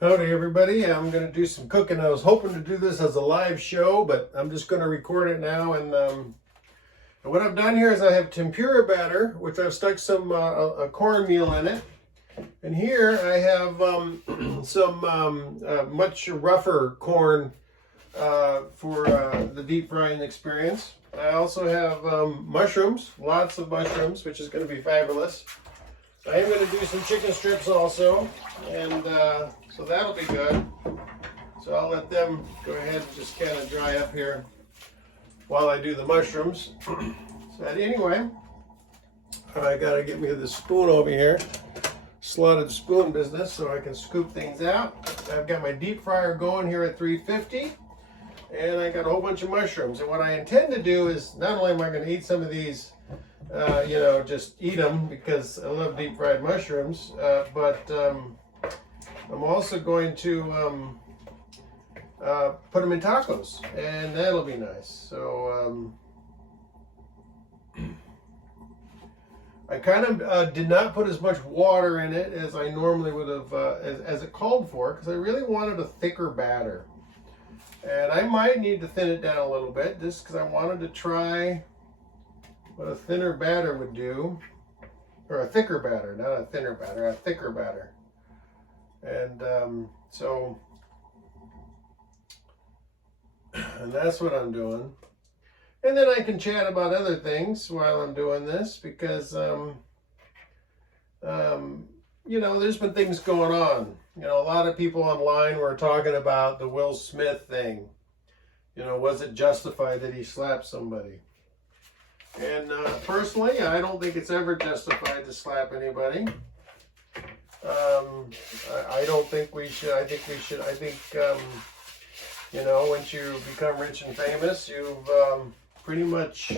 Howdy everybody, I'm going to do some cooking. I was hoping to do this as a live show, but I'm just going to record it now. And what I've done here is I have tempura batter, which I've stuck some a cornmeal in it. And here I have some much rougher corn for the deep frying experience. I also have mushrooms, lots of mushrooms, which is going to be fabulous. I am going to do some chicken strips also, and so that'll be good. So I'll let them go ahead and just kind of dry up here while I do the mushrooms. So anyway, I got to get me the spoon over here, slotted spoon business, so I can scoop things out. I've got my deep fryer going here at 350, and I got a whole bunch of mushrooms. And what I intend to do is, not only am I going to eat some of these, just eat them because I love deep fried mushrooms, but I'm also going to put them in tacos, and that'll be nice. So I kind of did not put as much water in it as I normally would have, as it called for, because I really wanted a thicker batter. And I might need to thin it down a little bit, just because I wanted to try what a thinner batter would do, or a thicker batter, not a thinner batter, a thicker batter. And and that's what I'm doing. And then I can chat about other things while I'm doing this, because there's been things going on. A lot of people online were talking about the Will Smith thing. Was it justified that he slapped somebody? And personally, I don't think it's ever justified to slap anybody. I don't think we should. I think once you become rich and famous, you've pretty much,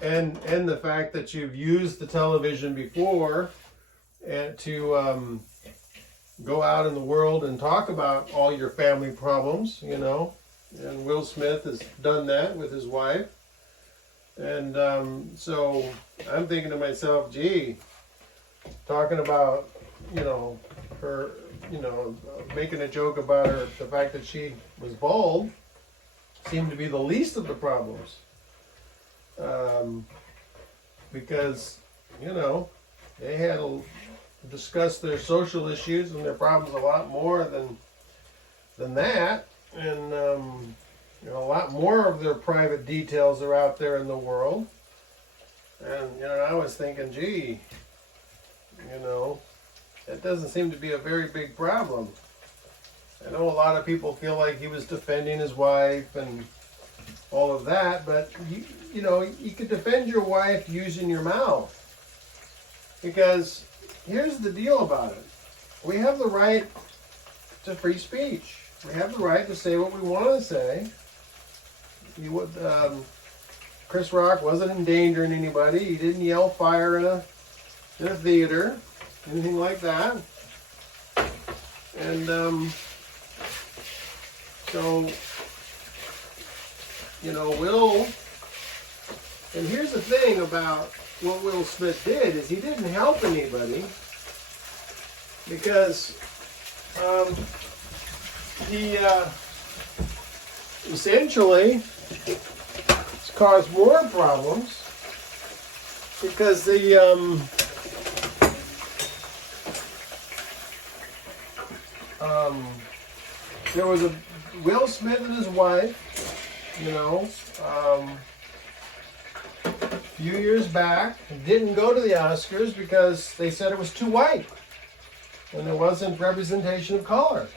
and the fact that you've used the television before and to go out in the world and talk about all your family problems, and Will Smith has done that with his wife. And so I'm thinking to myself, gee, talking about, her, making a joke about her, the fact that she was bald seemed to be the least of the problems. Because, they had to discuss their social issues and their problems a lot more than that. And, a lot more of their private details are out there in the world. And, I was thinking, gee, that doesn't seem to be a very big problem. I know a lot of people feel like he was defending his wife and all of that, but, you could defend your wife using your mouth. Because here's the deal about it. We have the right to free speech. We have the right to say what we want to say. Chris Rock wasn't endangering anybody. He didn't yell fire in a theater, anything like that. And Will. And here's the thing about what Will Smith did is he didn't help anybody, because he essentially it's caused more problems, because there was a Will Smith and his wife, a few years back, didn't go to the Oscars because they said it was too white and there wasn't representation of color.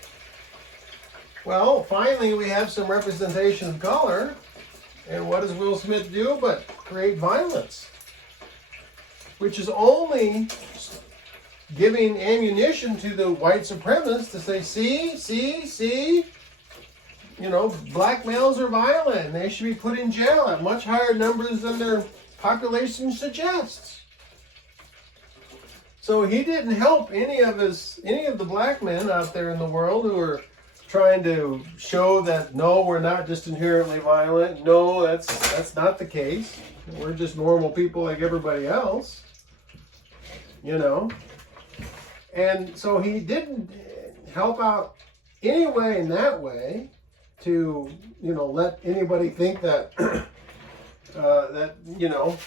Well, finally we have some representation of color, and what does Will Smith do but create violence, which is only giving ammunition to the white supremacists to say, see, black males are violent and they should be put in jail at much higher numbers than their population suggests. So he didn't help any of the black men out there in the world who are trying to show that, no, we're not just inherently violent. No, that's not the case. We're just normal people like everybody else. And so he didn't help out anyway in that way to, you know, let anybody think that, that, you know,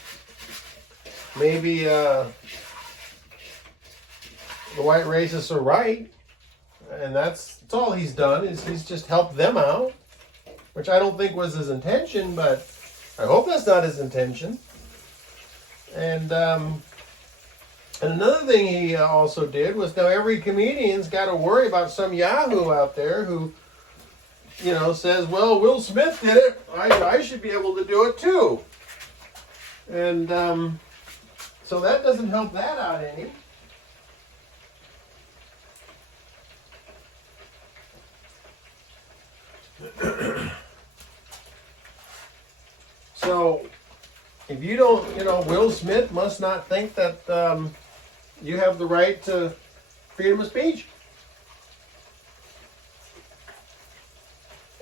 maybe the white racists are right. And that's all he's done, is he's just helped them out, which I don't think was his intention, but I hope that's not his intention. And another thing he also did was, now every comedian's got to worry about some yahoo out there who, you know, says, well, Will Smith did it, I should be able to do it too. And so that doesn't help that out any. So, if you don't, you know, Will Smith must not think that you have the right to freedom of speech.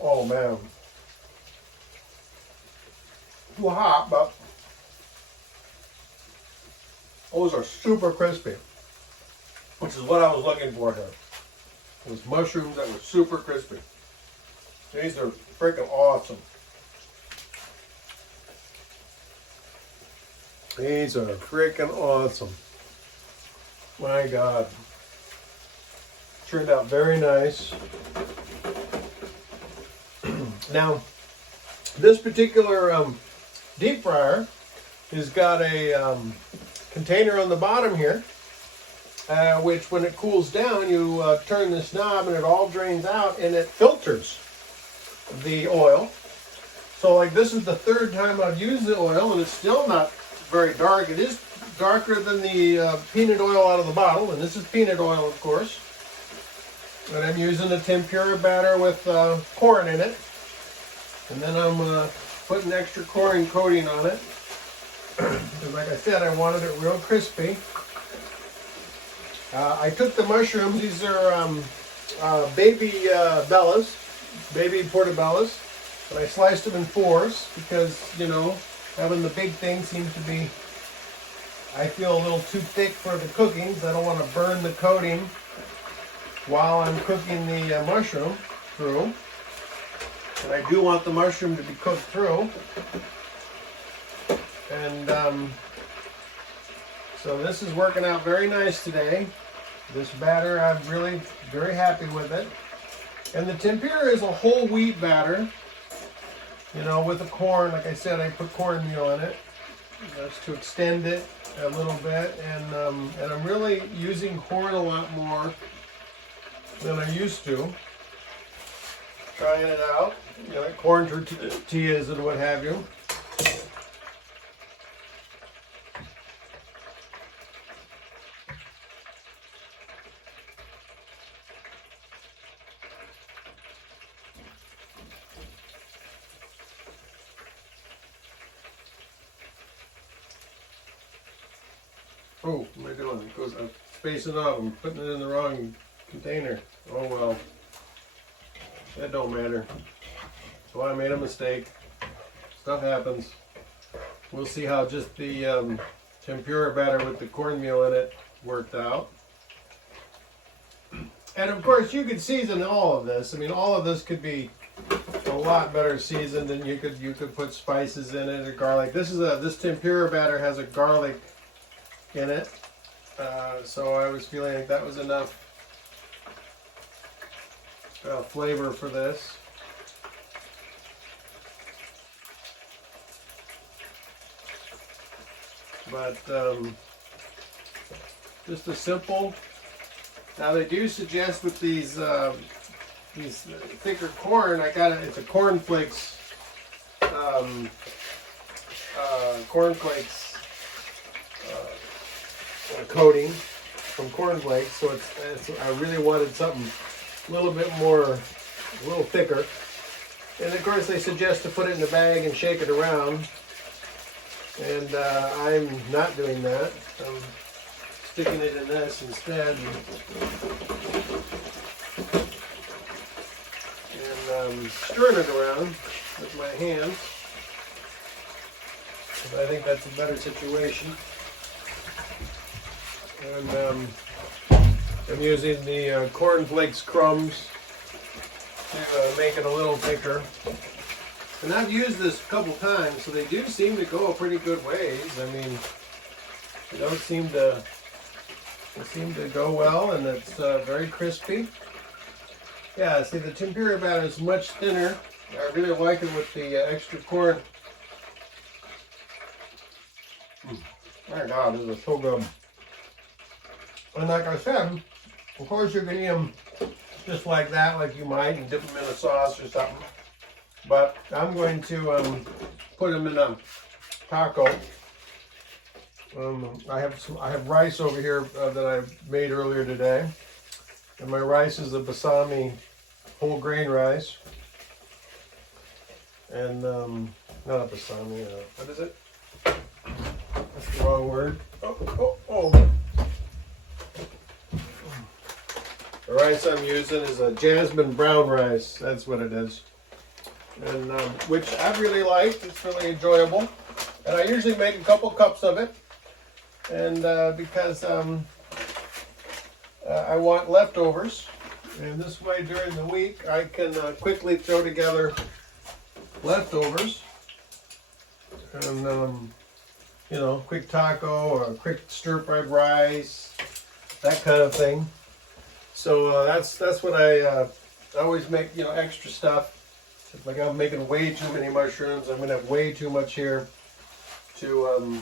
Oh man, too hot, but those are super crispy, which is what I was looking for here. Those mushrooms that were super crispy. These are freaking awesome. These are freaking awesome. My God. Turned out very nice. Now, this particular deep fryer has got a container on the bottom here, which when it cools down, you turn this knob and it all drains out and it filters the oil. So like this is the third time I've used the oil and it's still not very dark. It is darker than the peanut oil out of the bottle, and this is peanut oil, of course. And I'm using the tempura batter with corn in it. And then I'm putting extra corn coating on it. And like I said, I wanted it real crispy. I took the mushrooms. These are baby bellas, baby portobellas. And I sliced them in fours because, you know, having the big thing seems to be, I feel a little too thick for the cooking. So I don't want to burn the coating while I'm cooking the mushroom through. And I do want the mushroom to be cooked through. And so this is working out very nice today. This batter, I'm really very happy with it. And the tempura is a whole wheat batter. You know, with the corn, like I said, I put cornmeal in it. That's to extend it a little bit. And I'm really using corn a lot more than I used to. Trying it out. You know, like corn tortillas and what have you. Oh, what am I doing? Because I'm spacing off. I'm putting it in the wrong container. Oh well. That don't matter. So I made a mistake. Stuff happens. We'll see how just the tempura batter with the cornmeal in it worked out. And of course you could season all of this. I mean, all of this could be a lot better seasoned, and you could put spices in it or garlic. This tempura batter has a garlic in it, so I was feeling like that was enough flavor for this. But just a simple. Now they do suggest with these thicker corn, it's a cornflakes coating from cornflakes. So I really wanted something a little bit more, a little thicker. And of course they suggest to put it in a bag and shake it around. And I'm not doing that. I'm sticking it in this instead. And stirring it around with my hands. I think that's a better situation. And I'm using the cornflakes crumbs to make it a little thicker. And I've used this a couple times, so they do seem to go a pretty good ways. I mean, they don't seem to go well, and it's very crispy. Yeah, see, the tempura batter is much thinner. I really like it with the extra corn. My God, this is so good. And like I said, of course you can eat them just like that, like you might, and dip them in a sauce or something. But I'm going to put them in a taco. I have rice over here that I made earlier today, and my rice is a basmati whole grain rice, and not a basmati. What is it? That's the wrong word. Oh. The rice I'm using is a jasmine brown rice. That's what it is. And which I really liked. It's really enjoyable. And I usually make a couple cups of it. And because I want leftovers. And this way during the week I can quickly throw together leftovers. And you know, quick taco or quick stir-fried rice, that kind of thing. So that's what I always make, you know, extra stuff. Like I'm making way too many mushrooms. I'm gonna have way too much here to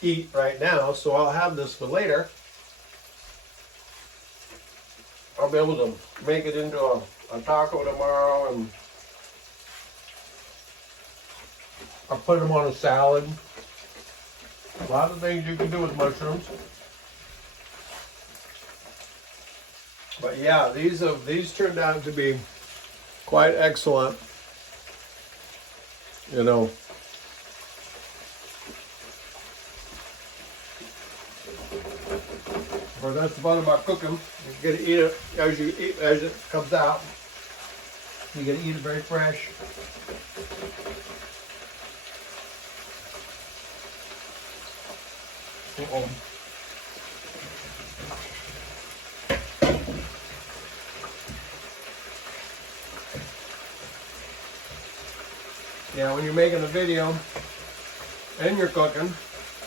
eat right now. So I'll have this for later. I'll be able to make it into a taco tomorrow, and I'll put them on a salad. A lot of things you can do with mushrooms. But yeah, these turned out to be quite excellent. You know. Well, that's the fun about cooking. You get to eat it as it comes out. You get to eat it very fresh. Yeah, when you're making a video and you're cooking,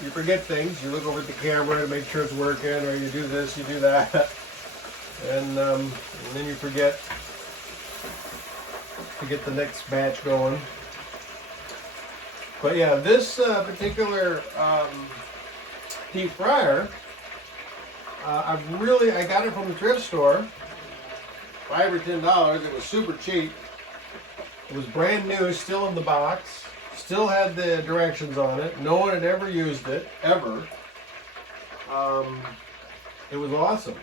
you forget things. You look over at the camera to make sure it's working, or you do this, you do that, and then you forget to get the next batch going. But yeah, this particular deep fryer, I got it from the thrift store, $5 or $10. It was super cheap. It was brand new, still in the box. Still had the directions on it. No one had ever used it, ever. It was awesome.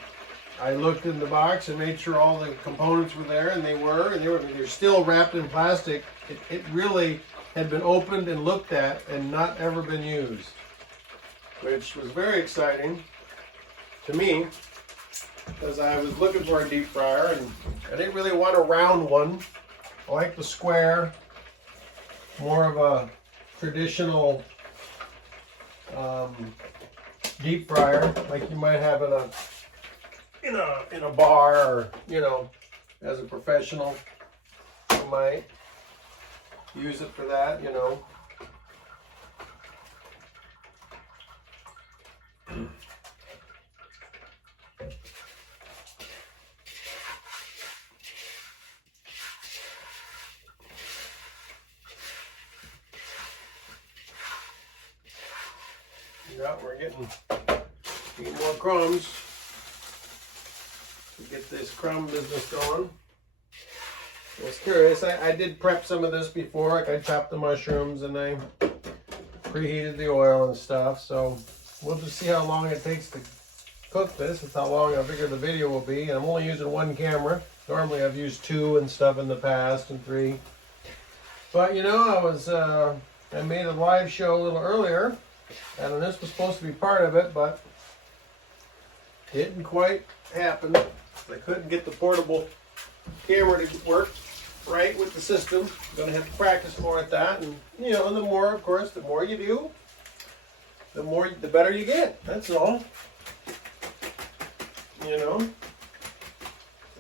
I looked in the box and made sure all the components were there, and they're still wrapped in plastic. It really had been opened and looked at and not ever been used, which was very exciting to me, because I was looking for a deep fryer, and I didn't really want a round one. I like the square, more of a traditional deep fryer, like you might have in a bar, or, you know, as a professional, you might use it for that, you know. Yeah, we're getting more crumbs to get this crumb business going. I was curious. I did prep some of this before. Like I chopped the mushrooms and I preheated the oil and stuff. So we'll just see how long it takes to cook this. It's how long I figure the video will be. And I'm only using one camera. Normally I've used 2 and stuff in the past, and 3. But you know, I made a live show a little earlier, and this was supposed to be part of it, but it didn't quite happen. I couldn't get the portable camera to work right with the system. I'm gonna have to practice more at that, and you know, the more, of course, the more you do, the better you get. That's all. You know,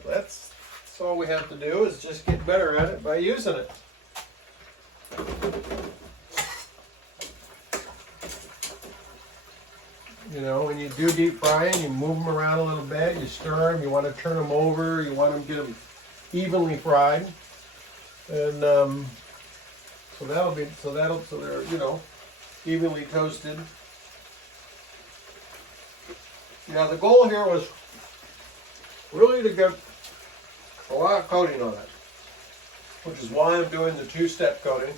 that's all we have to do is just get better at it by using it. You know, when you do deep frying, you move them around a little bit, you stir them, you want to turn them over, you want to get them evenly fried, and so they're, you know, evenly toasted. Now the goal here was really to get a lot of coating on it, which is why I'm doing the two-step coating.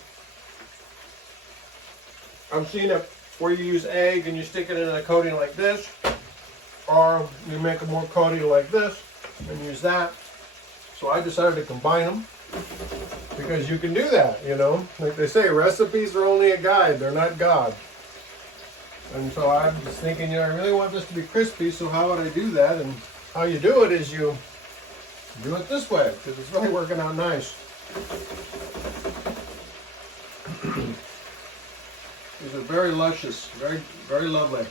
I'm seeing it where you use egg and you stick it in a coating like this, or you make a more coating like this and use that. So I decided to combine them because you can do that, you know. Like they say, recipes are only a guide, they're not God. And so I was thinking, you know, I really want this to be crispy, so how would I do that? And how you do it is you do it this way, because it's really working out nice. These are very luscious, very, very lovely.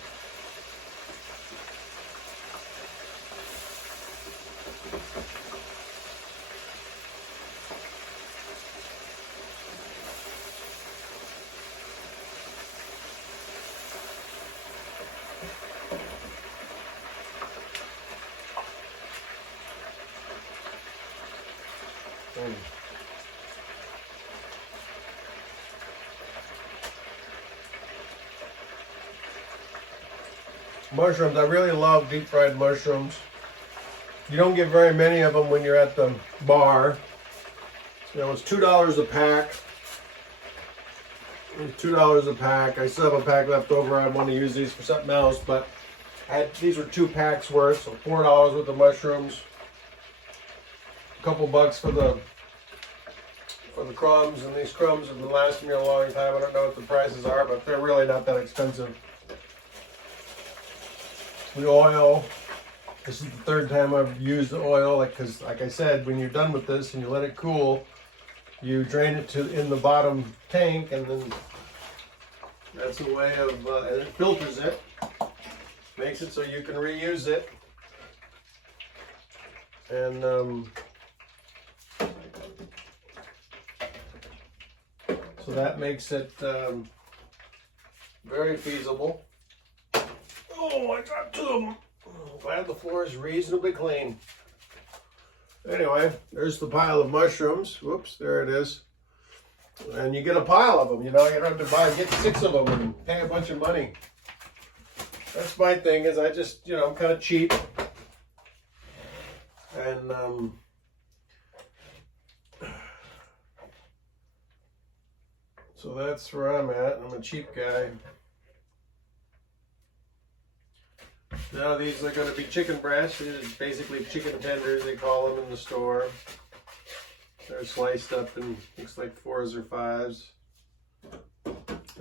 Mushrooms, I really love deep fried mushrooms. You don't get very many of them when you're at the bar. You know, it's $2 a pack. It's $2 a pack. I still have a pack left over. I want to use these for something else, but these were 2 packs worth, so $4 worth of mushrooms. A couple bucks for the crumbs, and these crumbs have been lasting me a long time. I don't know what the prices are, but they're really not that expensive. The oil, this is the 3rd time I've used the oil, because like I said, when you're done with this and you let it cool, you drain it in the bottom tank, and then that's a way of, and it filters it, makes it so you can reuse it, and so that makes it very feasible. Oh, I got 2 of them. I'm glad the floor is reasonably clean. Anyway, there's the pile of mushrooms. Whoops, there it is. And you get a pile of them, you know. You don't have to get 6 of them and pay a bunch of money. That's my thing, is I just, you know, I'm kind of cheap. And, so that's where I'm at. I'm a cheap guy. Now these are going to be chicken breasts. These are basically chicken tenders, they call them in the store. They're sliced up in, looks like 4s or 5s.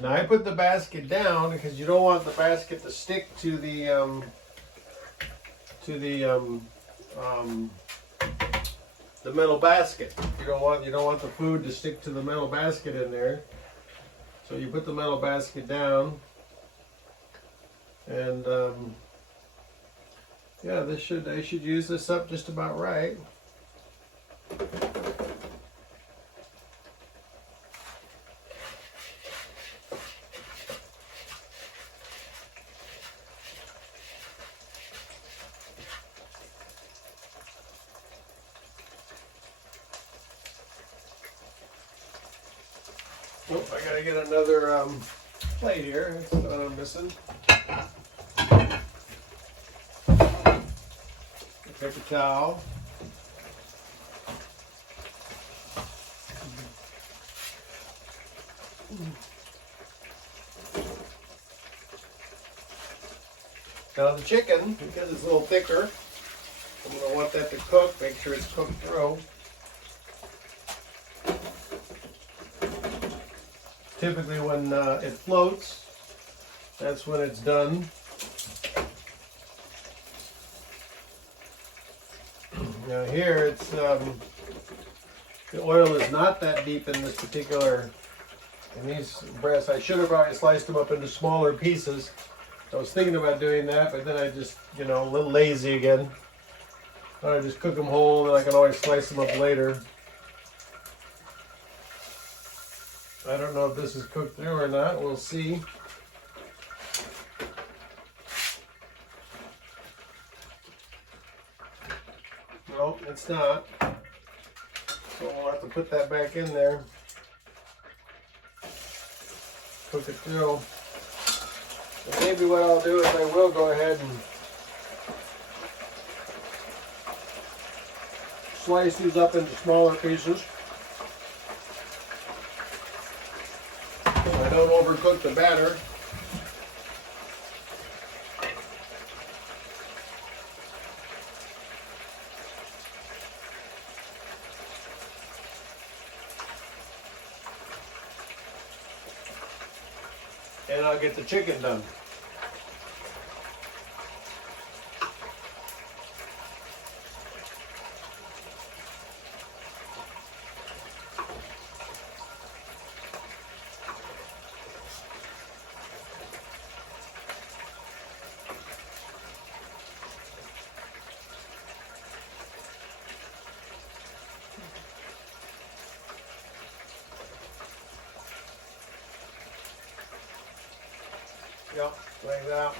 Now I put the basket down because you don't want the basket to stick to the metal basket. You don't want the food to stick to the metal basket in there. So you put the metal basket down, and yeah, I should use this up just about right. Oh, I gotta get another plate here. That's what I'm missing. Paper towel. Now the chicken, because it's a little thicker, I'm going to want that to cook, make sure it's cooked through. Typically when it floats, that's when it's done. Now here it's, the oil is not that deep in this particular And these breasts, I should have probably sliced them up into smaller pieces. I was thinking about doing that, but then I just, you know, a little lazy again. I just cook them whole, and I can always slice them up later. I don't know if this is cooked through or not. We'll see. No, it's not. So we'll have to put that back in there. Cook it through. And maybe what I'll do is I will go ahead and slice these up into smaller pieces. So I don't overcook the batter. And I'll get the chicken done. Yep, like that.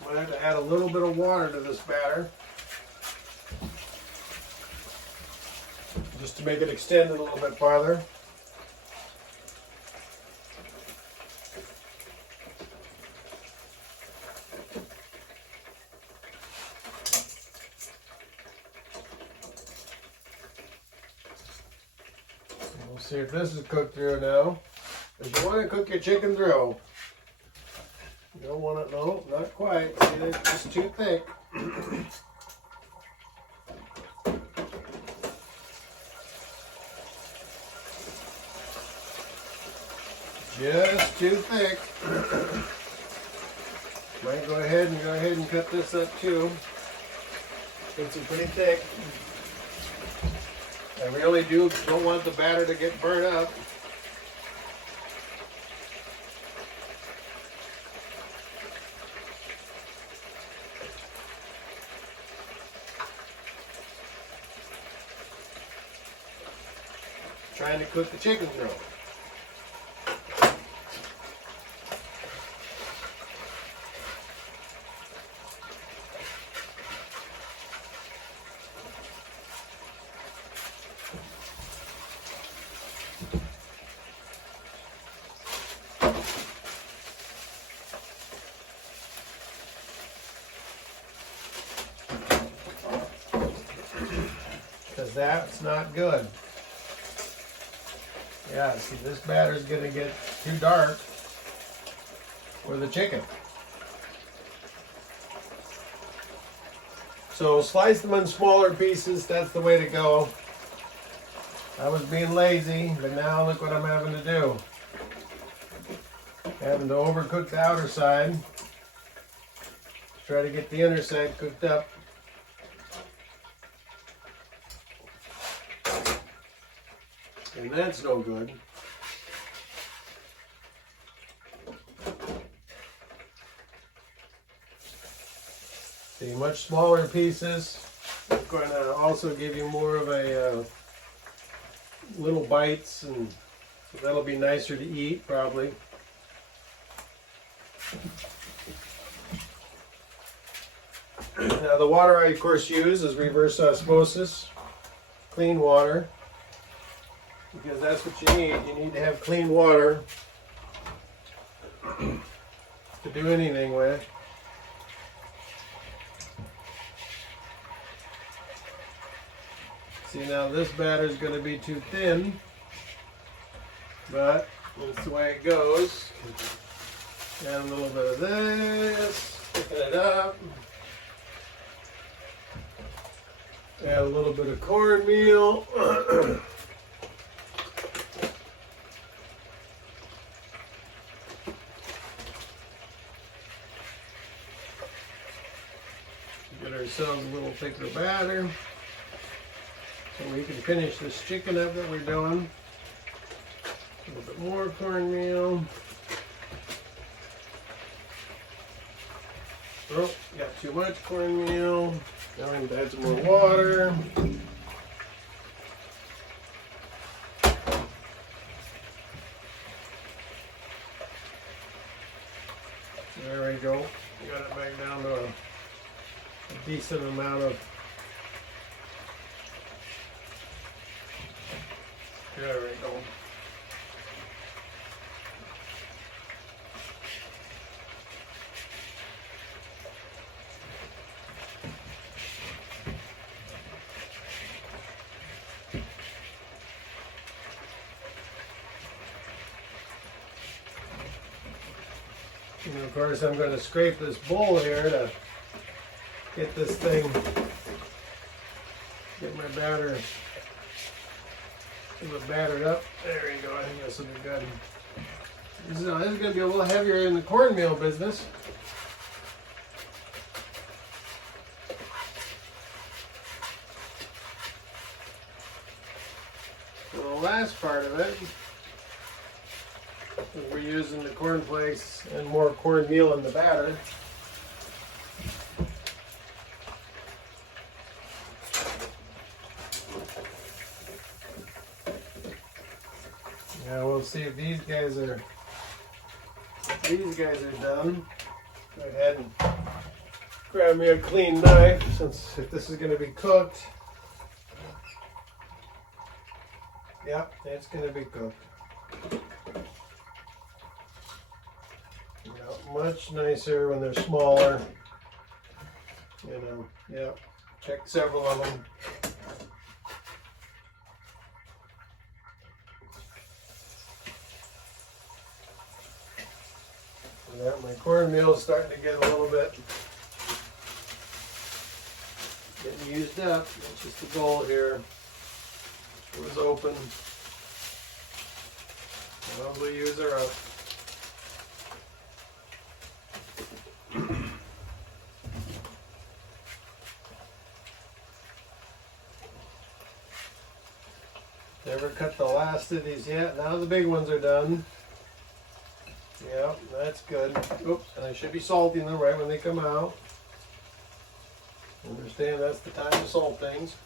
I'm going to have to add a little bit of water to this batter, just to make it extend a little bit farther. We'll see if this is cooked through now. Because you want to cook your chicken through. You don't want it, no, not quite. See, it's just too thick. Just too thick. Might go ahead and cut this up too. It's pretty thick. I really don't want the batter to get burnt up. Trying to cook the chicken through. Because that's not good. Yeah, see, this batter is going to get too dark for the chicken. So slice them in smaller pieces. That's the way to go. I was being lazy, but now look what I'm having to do. Having to overcook the outer side. Try to get the inner side cooked up. And that's no good. See, much smaller pieces. It's going to also give you more of a little bites, and so that'll be nicer to eat probably. Now the water I of course use is reverse osmosis, clean water. Because that's what you need. You need to have clean water to do anything with. See, now this batter is going to be too thin, but that's the way it goes. Add a little bit of this, thicken it up. Add a little bit of cornmeal. Get ourselves a little thicker batter so we can finish this chicken up that we're doing. A little bit more cornmeal. Oh, got too much cornmeal. Now we need to add some more water. There we go. Got it back down to a decent amount of. There we go. And of course, I'm going to scrape this bowl here to get this thing, get my batter, get it battered up. There you go. I think this will be good. This is going to be a little heavier in the cornmeal business. So the last part of it, we're using the cornflakes and more cornmeal in the batter. Now we'll see if these guys are done. Go ahead and grab me a clean knife, since if this is going to be cooked. Yep, it's going to be cooked. Much nicer when they're smaller. You know, yeah. Check several of them. Yeah, my cornmeal is starting to get a little bit getting used up. That's just the bowl here. It was open. Probably use her up. Never cut the last of these yet. Now the big ones are done. Yeah, that's good. Oops, and I should be salting them right when they come out. Understand that's the time to salt things.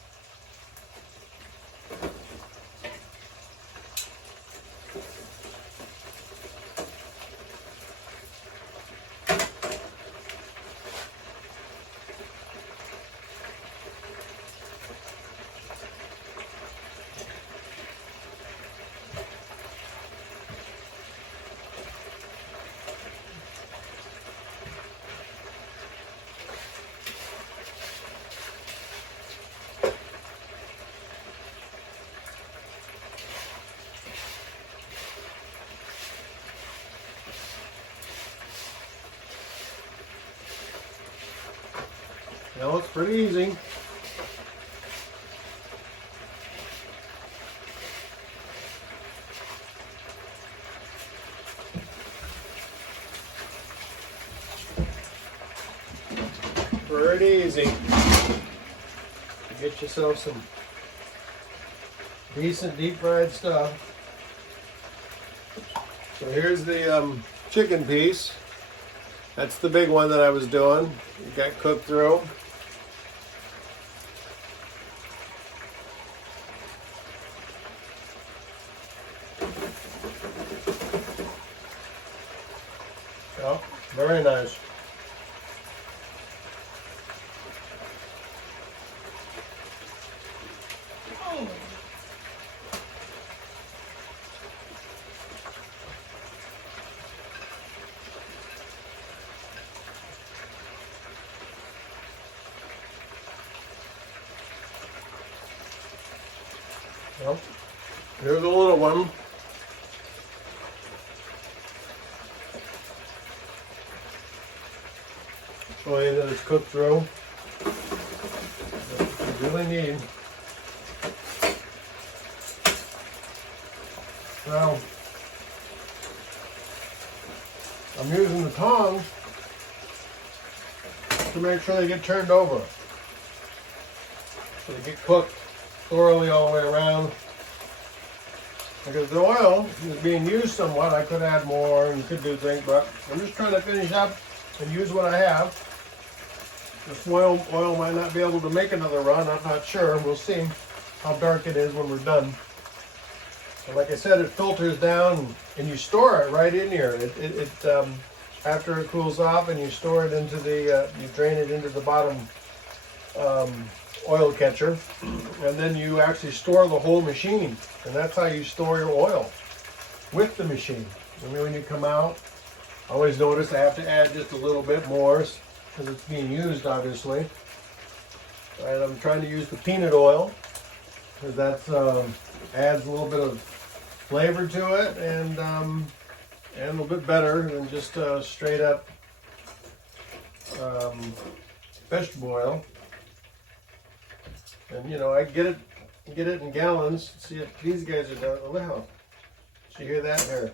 No, it's pretty easy. Pretty easy. Get yourself some decent deep fried stuff. So here's the chicken piece. That's the big one that I was doing. It got cooked through. Oh, very nice. Well, here's a little one. Showing that it's cooked through. That's what you really need. Now, I'm using the tongs to make sure they get turned over. So they get cooked thoroughly all the way around. Because the oil is being used somewhat, I could add more and could do things, but I'm just trying to finish up and use what I have. This oil might not be able to make another run, I'm not sure. We'll see how dark it is when we're done. And like I said, it filters down and you store it right in here. After it cools off and you store it into the, you drain it into the bottom oil catcher, and then you actually store the whole machine, and that's how you store your oil, with the machine. I mean, when you come out, I always notice I have to add just a little bit more because it's being used, obviously. And I'm trying to use the peanut oil because that adds a little bit of flavor to it, and a little bit better than just straight up vegetable oil. And you know, I get it in gallons. See if these guys are done. Oh, wow. Did you hear that here?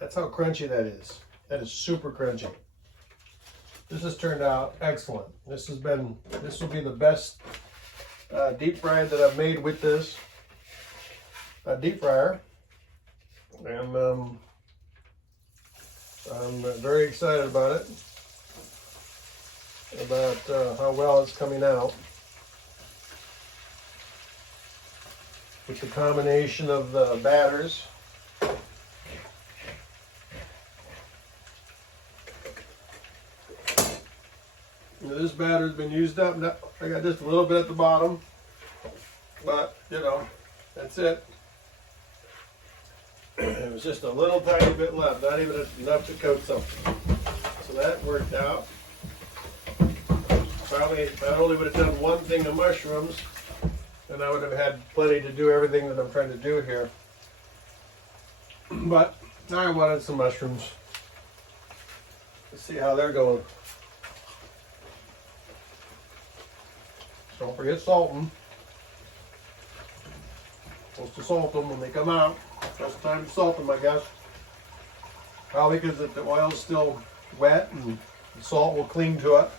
That's how crunchy that is. That is super crunchy. This has turned out excellent. This will be the best deep fried that I've made with this deep fryer. And I'm very excited about it, about how well it's coming out. With the combination of the batters. This batter's been used up. Now, I got just a little bit at the bottom, but you know, that's it. It was just a little tiny bit left, not even enough to coat something. So that worked out. Probably, if I only would have done one thing of mushrooms, then I would have had plenty to do everything that I'm trying to do here. But I wanted some mushrooms. Let's see how they're going. Don't forget salting. Supposed to salt them when they come out. Just time to salt them, I guess. Probably because the oil's still wet and the salt will cling to it.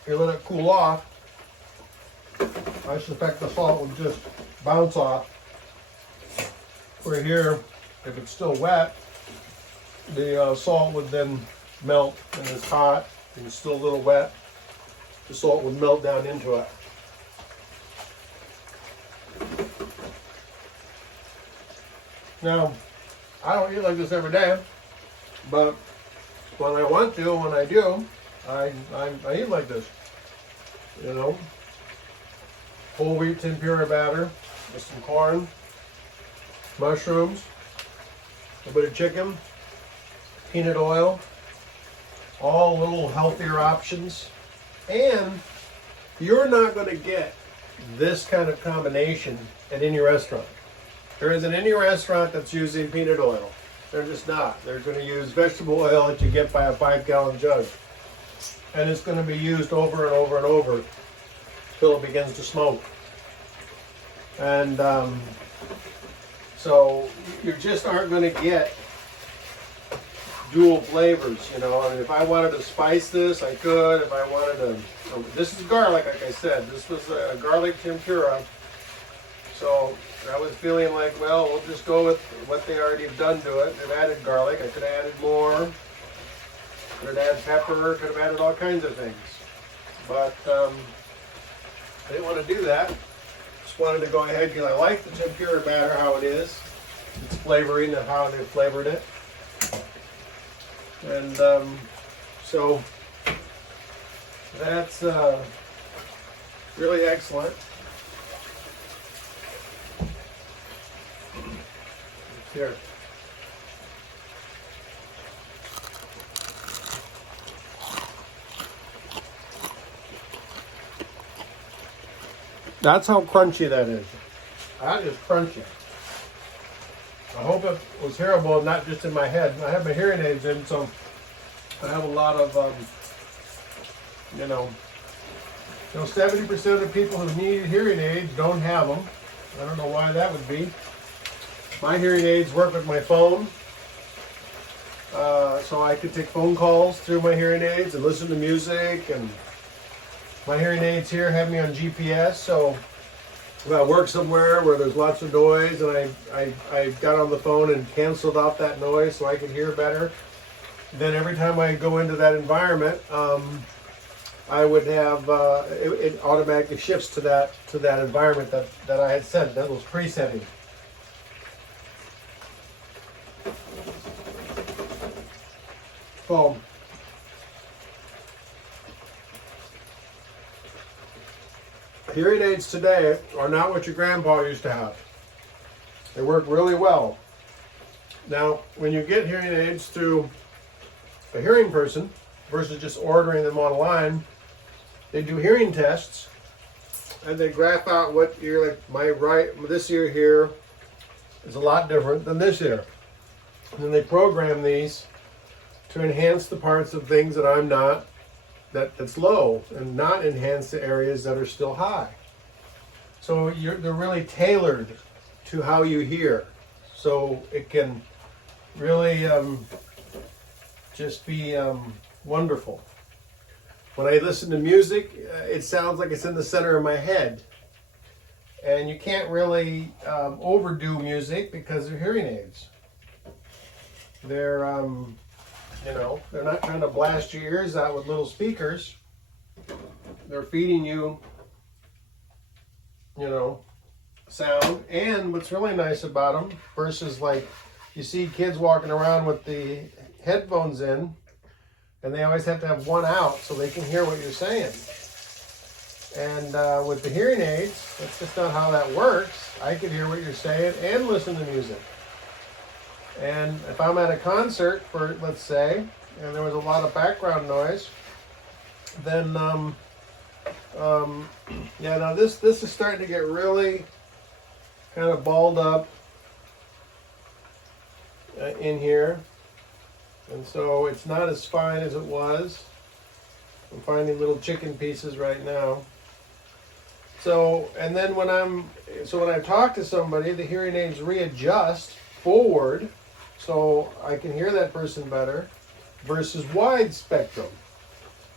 If you let it cool off, I suspect the salt will just bounce off. Where here, if it's still wet, the salt would then melt, and it's hot and it's still a little wet. The salt would melt down into it. Now, I don't eat like this every day, but when I want to, when I do, I eat like this. You know, whole wheat tempura batter with some corn, mushrooms, a bit of chicken, peanut oil, all little healthier options. And you're not going to get this kind of combination at any restaurant. There isn't any restaurant that's using peanut oil. They're just not. They're going to use vegetable oil that you get by a 5-gallon jug. And it's going to be used over and over and over until it begins to smoke. And so you just aren't going to get dual flavors, you know. I mean, if I wanted to spice this, I could. If I wanted to, this is garlic, like I said. This was a garlic tempura. So I was feeling like, well, we'll just go with what they already have done to it. They've added garlic. I could have added more. Could have added pepper. Could have added all kinds of things. But I didn't want to do that. Just wanted to go ahead because I like the tempura batter, how it is. Its flavoring and how they flavored it. And so that's really excellent. Here. That's how crunchy that is. That is crunchy. I hope it was hearable and not just in my head. I have my hearing aids in, so I have a lot of, 70% of people who need hearing aids don't have them. I don't know why that would be. My hearing aids work with my phone. So I could take phone calls through my hearing aids and listen to music. And my hearing aids here have me on GPS. So if I work somewhere where there's lots of noise and I got on the phone and canceled out that noise so I could hear better, then every time I go into that environment, I would have, it automatically shifts to that environment that I had set, that was presetting. So, hearing aids today are not what your grandpa used to have. They work really well. Now, when you get hearing aids through a hearing person versus just ordering them online, they do hearing tests and they graph out what ear, like this ear here is a lot different than this ear. And then they program these to enhance the parts of things that I'm not, that's low, and not enhance the areas that are still high. So they're really tailored to how you hear. So it can really just be wonderful. When I listen to music, it sounds like it's in the center of my head. And you can't really overdo music because they're hearing aids. They're, they're not trying to blast your ears out with little speakers. They're feeding you, sound. And what's really nice about them, versus like you see kids walking around with the headphones in, and they always have to have one out so they can hear what you're saying. And with the hearing aids, that's just not how that works. I can hear what you're saying and listen to music. And if I'm at a concert, for let's say, and there was a lot of background noise, then now this is starting to get really kind of balled up in here, and so it's not as fine as it was. I'm finding little chicken pieces right now. So, and then when I talk to somebody, the hearing aids readjust forward so I can hear that person better versus wide spectrum.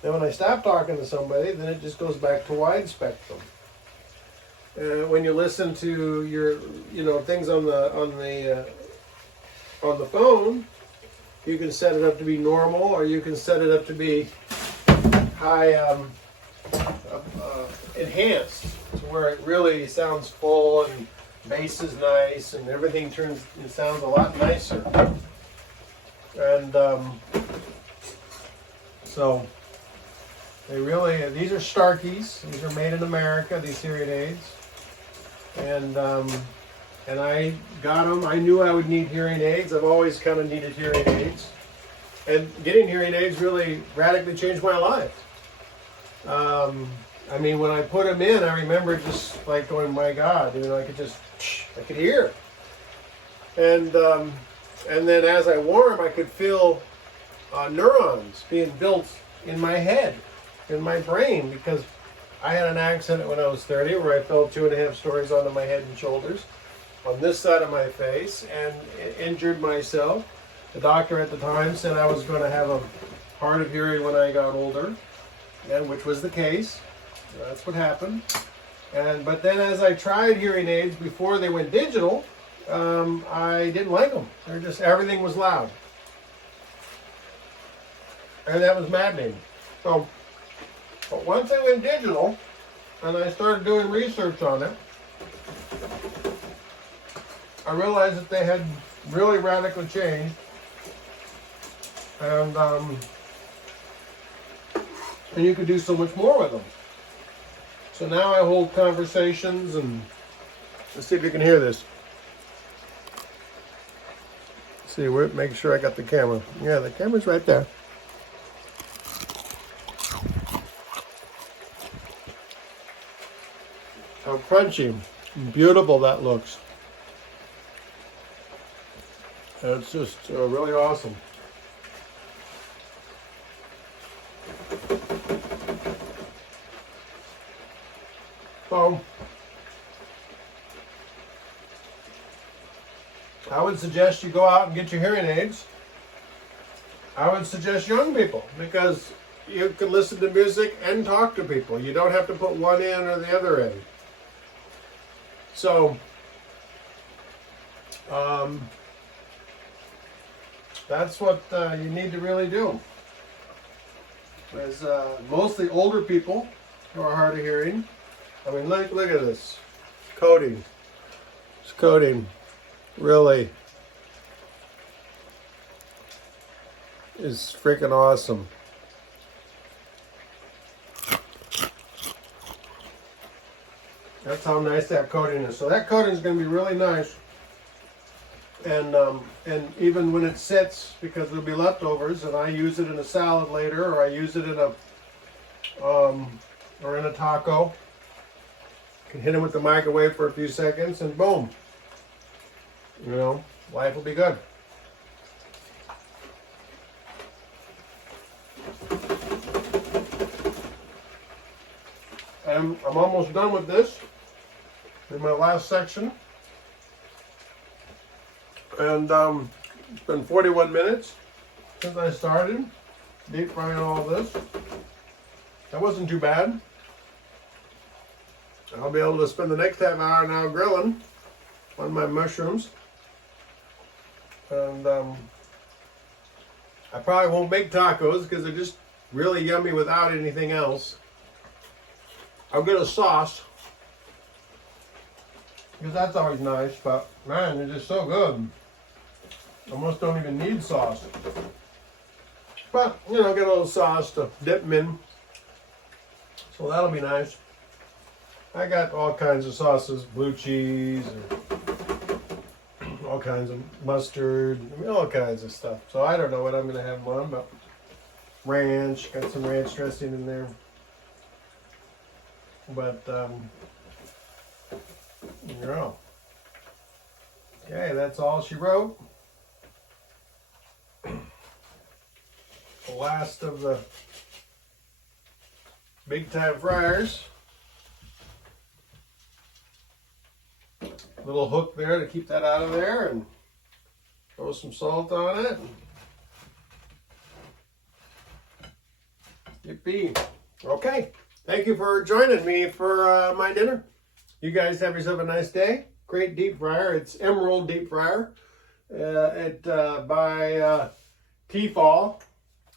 Then when I stop talking to somebody, then it just goes back to wide spectrum. When you listen to your, things on the phone, you can set it up to be normal, or you can set it up to be high enhanced, to where it really sounds full and bass is nice and everything sounds a lot nicer. And so these are Starkeys. These are made in America, these hearing aids. And I got them. I knew I would need hearing aids. I've always kind of needed hearing aids. And getting hearing aids really radically changed my life. When I put them in, I remember just like going, my God, I could hear. And then as I wore them, I could feel neurons being built in my head, in my brain, because I had an accident when I was 30 where I fell 2.5 stories onto my head and shoulders on this side of my face and injured myself. The doctor at the time said I was going to have a hard of hearing when I got older, and which was the case. That's what happened. But then as I tried hearing aids before they went digital, I didn't like them. Everything was loud. And that was maddening. So, but once they went digital, and I started doing research on it, I realized that they had really radically changed. And you could do so much more with them. So now I hold conversations, and let's see if you can hear this. Let's see, make sure I got the camera. Yeah, the camera's right there. How crunchy and beautiful that looks. It's just really awesome. So, I would suggest you go out and get your hearing aids. I would suggest young people, because you can listen to music and talk to people. You don't have to put one in or the other in. So, that's what you need to really do. There's mostly older people who are hard of hearing. I mean, look at this coating. This coating really is freaking awesome. That's how nice that coating is. So that coating is going to be really nice. And even when it sits, because there'll be leftovers, and I use it in a salad later, or I use it in a taco. You can hit them with the microwave for a few seconds, and boom, you know, life will be good. And I'm almost done with this. In my last section. And it's been 41 minutes since I started deep frying all this. That wasn't too bad. I'll be able to spend the next half hour now grilling on my mushrooms. And I probably won't make tacos because they're just really yummy without anything else. I'll get a sauce, because that's always nice, but man, they're just so good. Almost don't even need sauce. But, you know, get a little sauce to dip them in. So that'll be nice. I got all kinds of sauces, blue cheese, and all kinds of mustard, I mean, all kinds of stuff. So I don't know what I'm going to have them on, but ranch, got some ranch dressing in there. But, you know. Okay, that's all she wrote. The last of the big time fryers. Little hook there to keep that out of there, and throw some salt on it. Yippee. Okay. Thank you for joining me for my dinner. You guys have yourself a nice day. Great deep fryer. It's Emerald Deep Fryer by Tefal.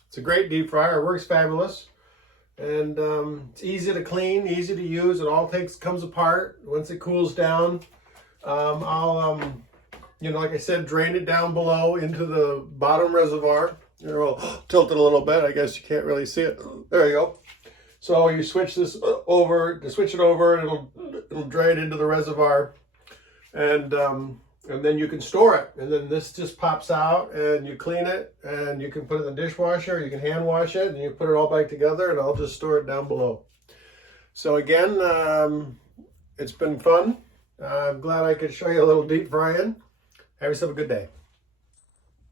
It's a great deep fryer. It works fabulous. And it's easy to clean, easy to use. It all comes apart once it cools down. I'll, you know, like I said, drain it down below into the bottom reservoir. You know, I'll tilt it a little bit. I guess you can't really see it. There you go. So you switch this over, and it'll drain into the reservoir, and then you can store it. And then this just pops out, and you clean it, and you can put it in the dishwasher. You can hand wash it, and you put it all back together, and I'll just store it down below. So again, it's been fun. I'm glad I could show you a little deep frying. Have yourself a good day.